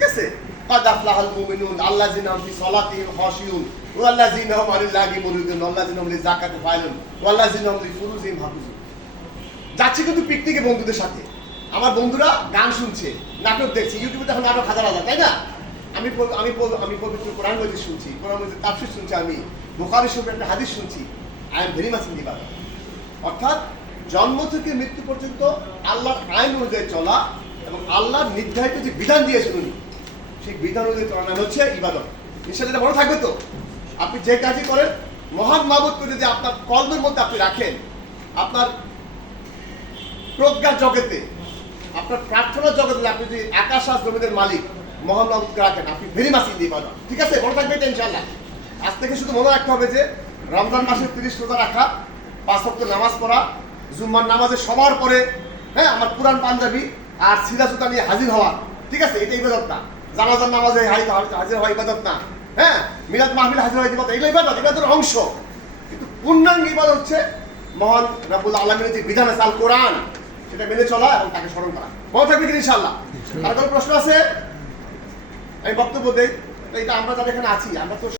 ঠিক আছে? قد أفلح المؤمنون الذين هم في صلاتهم خاشعون والذين هم عن اللغو معرضون والذين هم للزكاة فاعلون والذين هم لفروجهم حافظون। যাচ্ছি কিন্তু পিকনিকে বন্ধুদের সাথে, আমার বন্ধুরা গান শুনছে, নাটক দেখছে, ইউটিউবে দেখো নাটক হাজার হাজার, তাই না? আমি আমি পবিত্র কোরআন মজিদ শুনছি, কোরআন মজিদ তাফসীর শুনছি, আমি বুখারী শরীফের একটা হাদিস শুনছি। I am very much in ইবাদত। অর্থাৎ জন্ম থেকে মৃত্যু পর্যন্ত আল্লাহর আইন অনুযায়ী চলা এবং আল্লাহর নির্ধারিত যে বিধান দিয়েছেন উনি, সেই বিধান অনুযায়ী চলা নাম হচ্ছে ইবাদত। ইনশাআল্লাহ এটা মনে থাকবে তো? আপনি যে কাজই করেন মহান মাবুদকে যদি আপনার কলমের মধ্যে আপনি রাখেন, আপনার প্রজ্ঞা জগতে, আপনার প্রার্থনা জগতে আপনি যদি আকাশ আর জমিনের মালিক মহান মাবুদকে রাখেন, আপনি ভেরি মাচ ইন দি ইবাদত। ঠিক আছে, মনে থাকবে এটা ইনশাআল্লাহ। আজ থেকে শুধু মনে রাখতে হবে যে রমজান মাসে 30 রোজা রাখা, 5 ওয়াক্ত নামাজ পড়া, জুম্মার নামাজে সবার পরে, হ্যাঁ, আমার পুরান পাঞ্জাবি আর সিধা সুতা নিয়ে হাজির হওয়া, ঠিক আছে, এটা ইবাদত না। জানাজার নামাজে হাজির হওয়া ইবাদত না, হ্যাঁ, মিলাদ মাহফিল হাজির হওয়া ইবাদত, এগুলো ইবাদত, ইবাদতের অংশ। কিন্তু পূর্ণাঙ্গ ইবাদত হচ্ছে মহান রাব্বুল আলামিনের যে বিধান আছে আল কোরআন, সেটা মেনে চলা এবং তাকে স্মরণ করা। মনে থাকবে কি ইনশাআল্লাহ? আর কোনো প্রশ্ন আছে? আমি বক্তব্য দেই। এটা আমরা যারা এখানে আছি, আমরা তো